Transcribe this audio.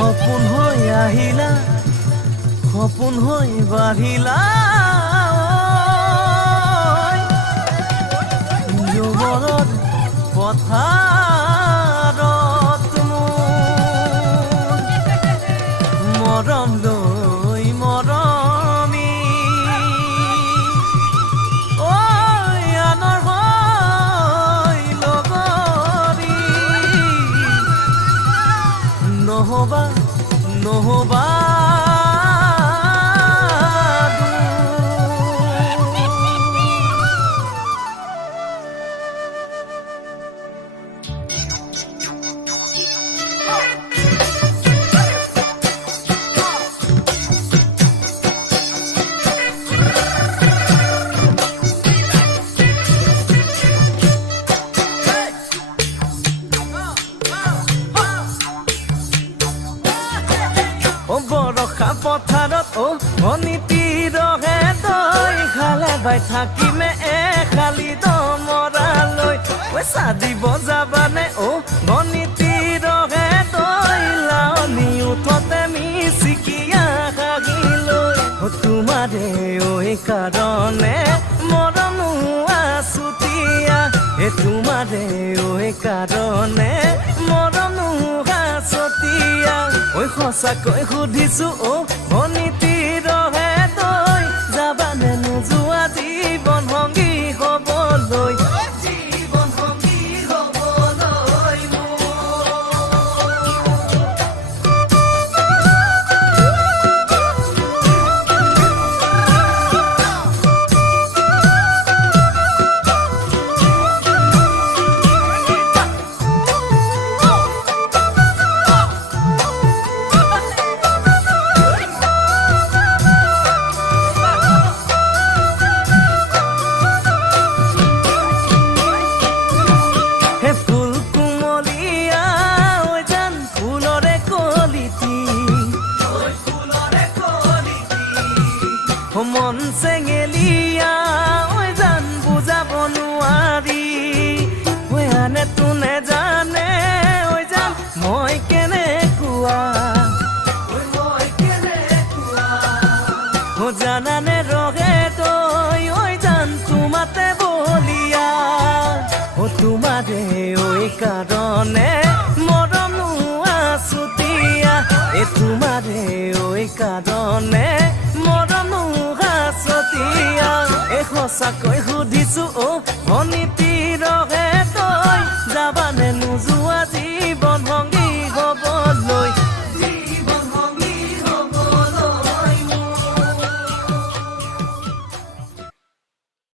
সপোন হৈ আহিলা সপোন হৈ বাঢ়িলা যুৱৰত পথাৰত মৰম লৈ মৰমি আনৰ হৈ লগৰী নহবা নহবা বৰষা পথাৰত অনীতি ৰহে তই খালে বাই থাকিমে খালি দমৰালৈ পইচা দিব যাবানে অনীতি ৰহে তই লাৱনি উঠতে মিচিকিয়া খাগিলৈ তোমাৰে কাৰণে মৰম আছুতীয়া তোমাৰে কাৰণে মৰম আছুতীয়া সঁচাকৈ সুধিছো অনীতি ৰহে তই যাবানে নোযোৱা জীৱন সংগী হ'বলৈ মন চেঙেলিয়া জান বুজাব নোৱাৰি আনে তোনে জানে জান মই কেনেকুৱা জানানে ৰহে তই জান তোমাতে বলিয়া তোমাৰে কাৰণে মৰম আছুতীয়া তোমাৰে কাৰণে মৰম আছুতীয়া সঁচাকৈ সুধিছো অনীতি ৰহে তই যাবানে নোযোৱা